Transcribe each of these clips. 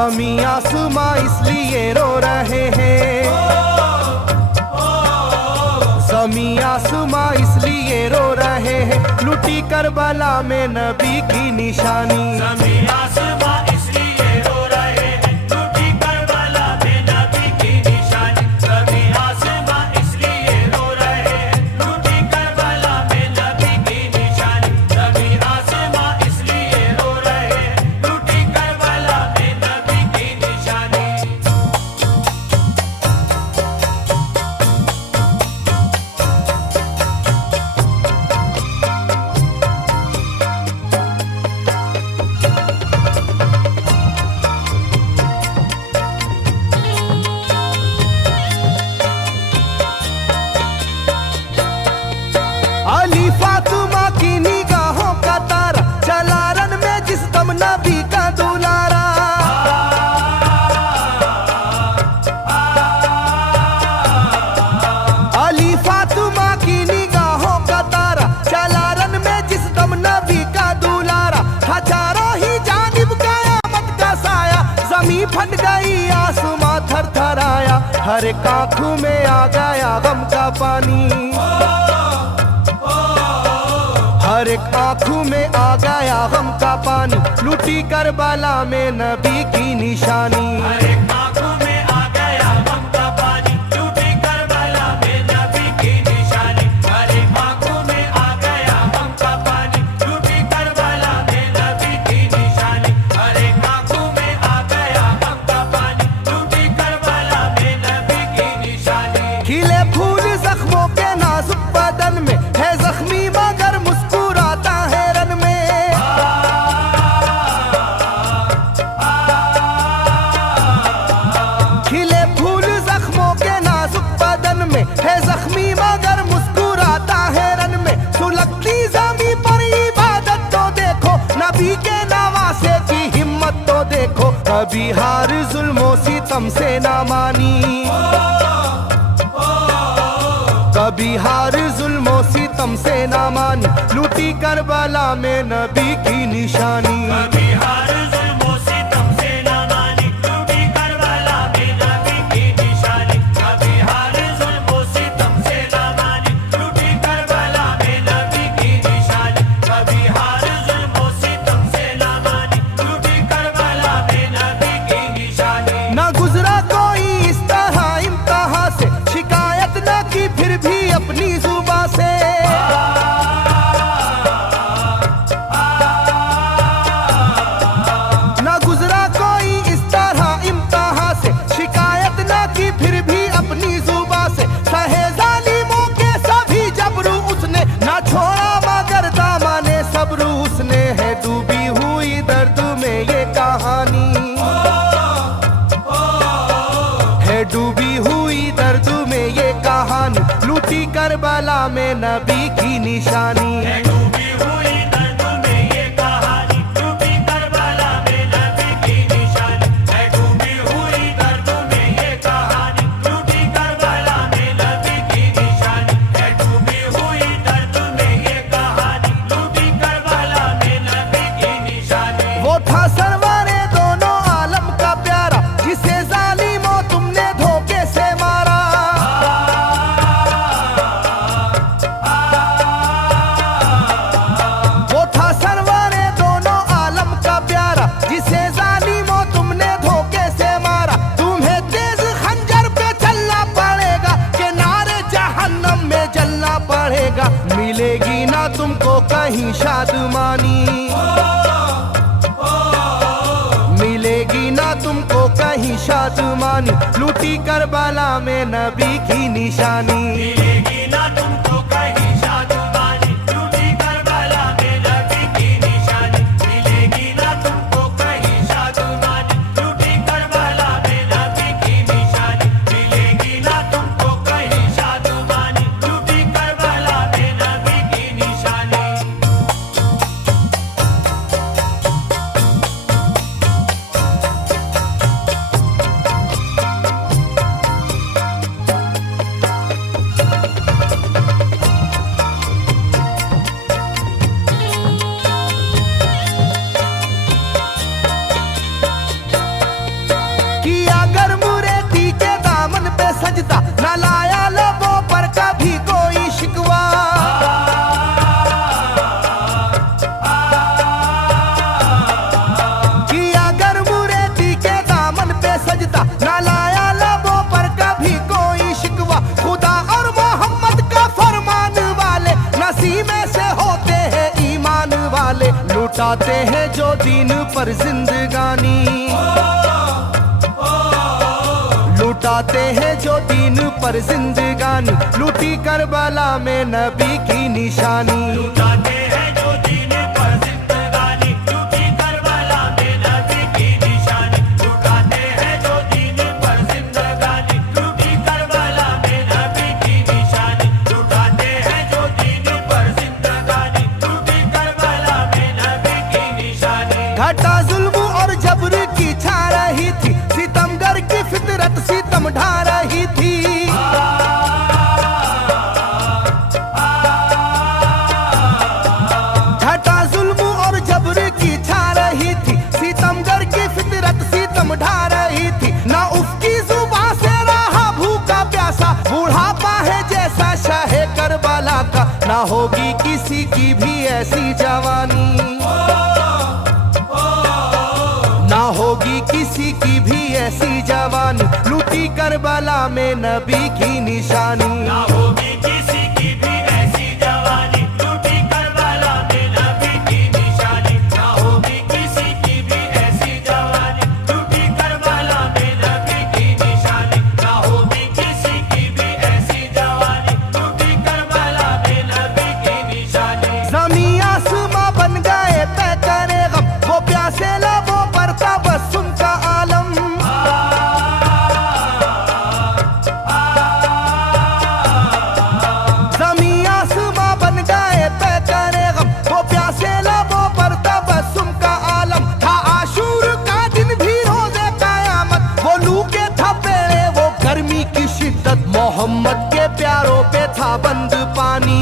ज़मीं आसमां इसलिए रो रहे हैं, ज़मीं आसमां इसलिए रो रहे हैं, लुटी करबला में नबी की निशानी। ज़मीं आसमां इसलिए रो रहे हैं, लुटी करबला में नबी की निशानी। ज़मीं आसमां इसलिए रो रहे हैं, लुटी करबला में नबी की निशानी। ज़मीं आसमां इसलिए रो रहे हैं, लुटी करबला में नबी की निशानी। अली फातिमा की निगाहों का तारा, चला रन में जिस दम नबी का दुलारा। अली फातिमा की निगाहों का तारा, चला रन में जिस दम नबी का दुलारा। हजारों ही जानिब कयामत का साया, जमीन फट गई आसमां थर थर आया। हर एक आंखों में आ गया गम का पानी, हर एक आंखों में आ गया गम का पानी, लुटी करबला में नबी की निशानी। हर एक आंखों में आ गया गम का पानी, लुटी करबला में नबी की निशानी। हर एक आंखों में आ गया गम का पानी, लुटी करबला में नबी की निशानी। हर एक आंखों में आ गया गम का पानी, लुटी करबला में नबी की निशानी। खिले फूल जख्मों के नाजुक बदन में है जख्मी मगर मुस्कुराता है रन में। खिले फूल जख्मों के नाजुक बदन में है जख्मी मगर मुस्कुराता है रन में। सुलगती ज़मीं पर इबादत तो देखो, नबी के नवासे की हिम्मत तो देखो। कभी हार जुल्मों सितम से ना मानी, कभी हार जुल्मों सितम से ना मानी, लूटी करबला में नबी की निशानी। कभी हार जुल्मों सितम से ना मानी, लूटी करबला में नबी की निशानी। कभी हार जुल्मों सितम से ना मानी, लूटी करबला में नबी की निशानी। कभी हार जुल्मों सितम से ना मानी, लूटी करबला में नबी की निशानी। ना गुजरा कोई इस तरह इम्तिहा से, शिकायत न की फिर भी अपनी जुबां से। ना गुजरा कोई इस तरह इम्तिहा से, शिकायत न की फिर भी अपनी जुबां से। सहे जालिमों के सभी जबरू उसने, ना छोड़ा मगर दामने सब्र उसने। है डूबी हुई दर्द में ये कहानी, है डूबी हुई दर्द में ये कहानी, लूटी करबला में नबी की निशानी। है डूबी हुई दर्द में ये कहानी, लूटी करबला में नबी की निशानी। है डूबी हुई दर्द में ये कहानी, लूटी करबला में नबी की निशानी। है डूबी हुई दर्द में ये कहानी, लूटी करबला में नबी की निशानी। वो था सरवारे दोनों आलम का प्यारा, जिसे जालिमों तुमने धोखे से मारा। वो था सरवारे दोनों आलम का प्यारा, जिसे जालिमों तुमने धोखे से मारा। तुम्हें तेज खंजर पे चलना पड़ेगा, के नारे जहन्नम में जलना पड़ेगा। मिलेगी ना तुमको कहीं शादमानी, मिलेगी ना तुमको कहीं शादमानी, लूटी करबला में नबी की निशानी। मिलेगी ना तुमको कहीं शादमानी, लूटी करबला में नबी की निशानी। मिलेगी ना तुमको कहीं शादमानी, लूटी करबला में नबी की निशानी। मिलेगी ना तुमको कहीं शादमानी, लूटी करबला में नबी की निशानी। उसी में से होते हैं ईमान वाले, लुटाते हैं जो दीन पर जिंदगानी, लुटाते हैं जो दीन पर जिंदगानी, लूटी करबला में नबी की निशानी। लुटाते हैं जो दीन पर जिंदगानी, लूटी करबला में नबी की निशानी। लुटाते हैं जो दीन पर जिंदगानी, लूटी करबला में नबी की निशानी। लुटाते हैं जो दीन पर जिंदगानी, लूटी करबला में नबी की निशानी। घटा जुल्म और जबर की छा रही थी, सितमगर की फितरत सितम ढा रही थी। घटा जुल्म और जबर की छा रही थी, सितमगर की फितरत सितम ढा रही थी। ना उसकी जुबान से रहा भूखा प्यासा, बुढ़ापा है जैसा शाहे करबला का, ना होगी किसी की भी ऐसी जवानी, ना होगी किसी की भी ऐसी जवानी, लूटी करबला में नबी की निशानी। ना होगी किसी की भी ऐसी जवानी, लूटी करबला में नबी की निशानी। ना होगी किसी की भी ऐसी जवानी, लूटी करबला में नबी की निशानी। ना होगी किसी की भी ऐसी जवानी, लूटी करबला में नबी की निशानी। ज़मीं आसमां बन गए तय करे गम, वो प्यासे लबों पर तबस्सुम का आलम। ज़मीं आसमां बन गए तय करे गम, वो प्यासे लबों पर तबस्सुम का आलम। था आशूर का दिन भी रोज़े क़यामत, वो लू के थपेड़े वो गर्मी की शिद्दत, मोहम्मद के प्यारों पे था बंद पानी,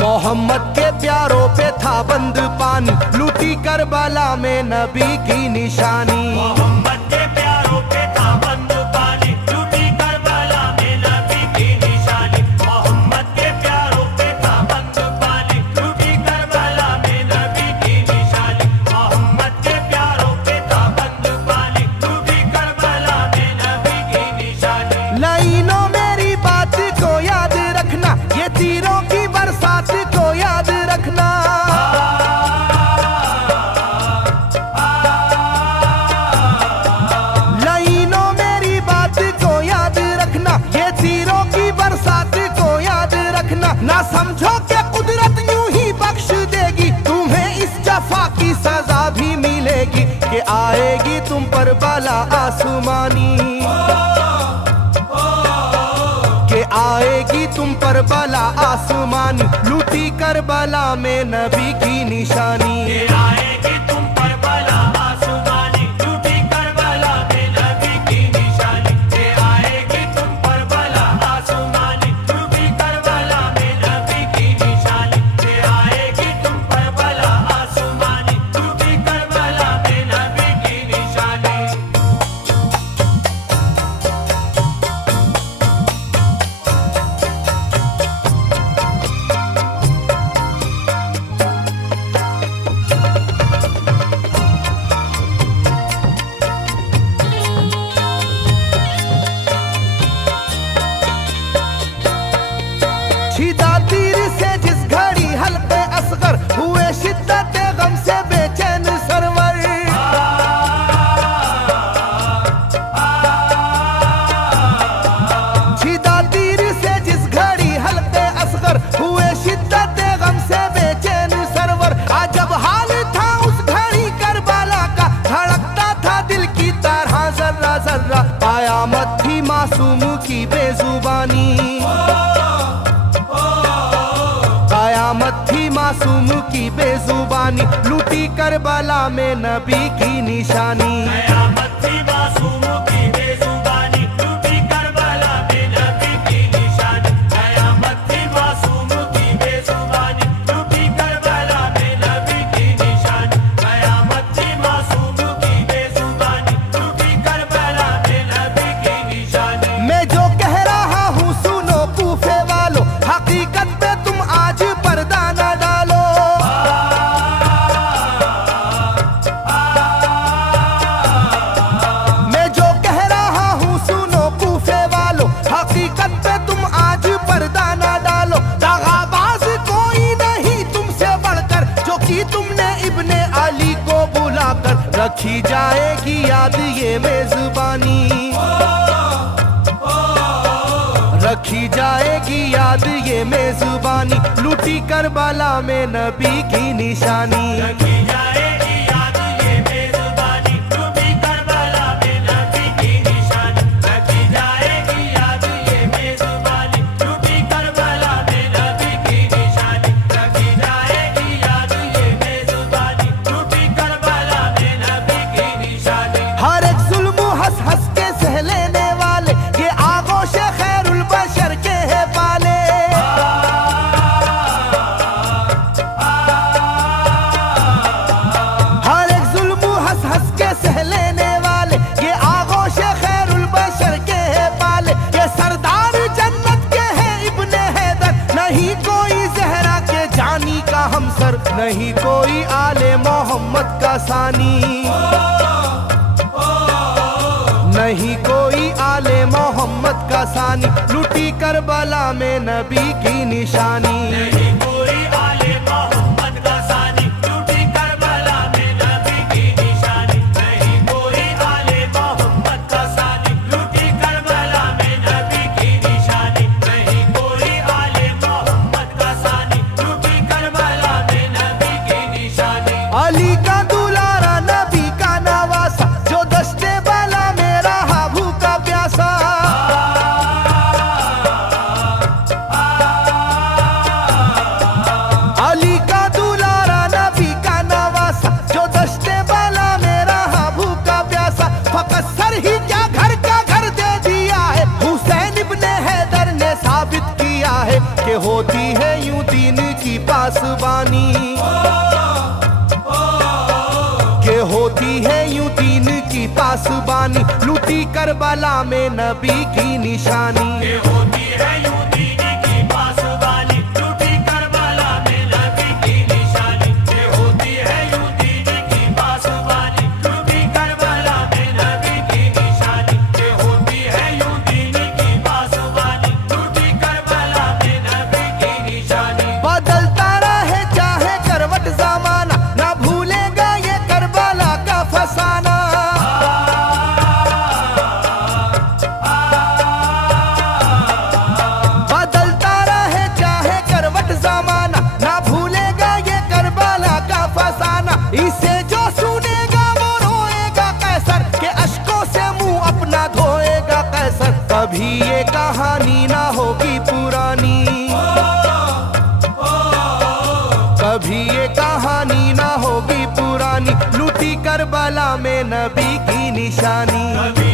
मोहम्मद के प्यारों पे था बंद पानी, लूटी करबला में नबी की निशानी। मोहम्मद के प्यारों पे था बंद पानी, लूटी करबला में नबी की निशानी। मोहम्मद के प्यारों पे था बंद पानी, लूटी करबला में नबी की निशानी। मोहम्मद के प्यारों पे था बंद पानी, लूटी करबला में नबी की निशानी। लाइनों मेरी बात को याद रखना, ये तीरों की बरसात को याद रखना। लाइनों मेरी बात को याद रखना, ये तीरों की बरसात को याद रखना। ना समझो कि कुदरत यूं ही बख्श देगी, तुम्हें इस जफा की सजा भी मिलेगी, कि आएगी तुम पर बला आसमानी, के आएगी तुम पर बला आसमानी, लूटी करबला में नबी की निशानी। ये आएगी तुम पर बला आसमानी, लूटी करबला में नबी की निशानी। ये आएगी तुम पर बला आसमानी, लूटी करबला में नबी की निशानी। ये आएगी तुम पर बला आसमानी, लूटी करबला में नबी की निशानी। छिदा तीर से जिस घड़ी हल्के असगर हुए, शिद्दत गम से बेचैन सरवर। छिदा तीर से जिस घड़ी हल्के असगर हुए, शिद्दत गम से बेचैन सरवर। अजब हाल था उस घड़ी करबला का, धड़कता था दिल की तरह जर्रा जर्रा। कयामत थी मासूम की बेजुबानी, कयामत थी मासूम की बेजुबानी, लूटी करबला में नबी की निशानी। कयामत थी मासूम की बेजुबानी, लूटी करबला में नबी की निशानी। कयामत थी मासूम की बेजुबानी, लूटी करबला में नबी की निशानी। कयामत थी मासूम की बेजुबानी, लूटी करबला में नबी की निशानी। मैं जो कह रहा हूँ सुनो कूफे वालों, हकीकत पे तुम आज पर्दा न डालो। मैं जो कह रखी जाएगी याद ये मेजबानी, रखी जाएगी याद ये मेजबानी, लूटी करबला में नबी की निशानी। रखी जाएगी याद ये मेजबानी, लूटी करबला में नबी की निशानी। रखी जाएगी याद ये मेजबानी, लूटी करबला में नबी की निशानी। रखी जाएगी याद ये मेजबानी, लूटी करबला में नबी की निशानी। हर एक जुल्म हंस हंस के सह लेने वाले ये आगोश खैरुल बशर के है पाले। हर एक जुल्म हंस हंस के सह लेने वाले ये आगोश खैरुल बशर के है पाले। ये सरदार जन्नत के है इब्ने हैदर, नहीं कोई जहरा के जानी का हमसर, नहीं कोई आले मोहम्मद का सानी, नहीं कोई आले मोहम्मद का सानी, लूटी करबला में नबी की निशानी। नहीं कोई आले मोहम्मद का सानी, लूटी करबला में नबी की निशानी। नहीं कोई आले मोहम्मद का सानी, लूटी करबला में नबी की निशानी। नहीं कोई आले मोहम्मद का सानी, लूटी करबला में नबी की निशानी। अली का दुलारा नबी का नवासा, जो दस्ते बाला में रहा भूखा प्यासा। अली का दुलारा नबी का नवासा, जो दस्ते बाला में रहा भूखा प्यासा। फकत सर ही क्या घर का घर दे दिया है, हुसैन इब्ने हैदर ने साबित किया है कि होती है यूं दीन की पासबानी, के होती है यूं दीन की पासबानी, लूटी करबला में नबी की निशानी। ये होती है यूं दीन की पासबानी, लूटी करबला में नबी की निशानी। ये होती है यूं दीन की पासबानी, लूटी करबला में नबी की निशानी। ये होती है यूं दीन की पासबानी, लूटी करबला में नबी की निशानी। बदलता रहे चाहे करवट जमाना, ना भूलेगा ये करबला का फसाना। बदलता रहे चाहे करवट जमाना, ना भूलेगा ये करबला का फसाना। इसे जो सुनेगा वो रोएगा कैसर, के अश्कों से मुंह अपना धोएगा कैसर। कभी ये कहानी ना होगी पुरानी, कभी ये कहानी ना होगी पुरानी, लूटी करबला में नबी की निशानी। कभी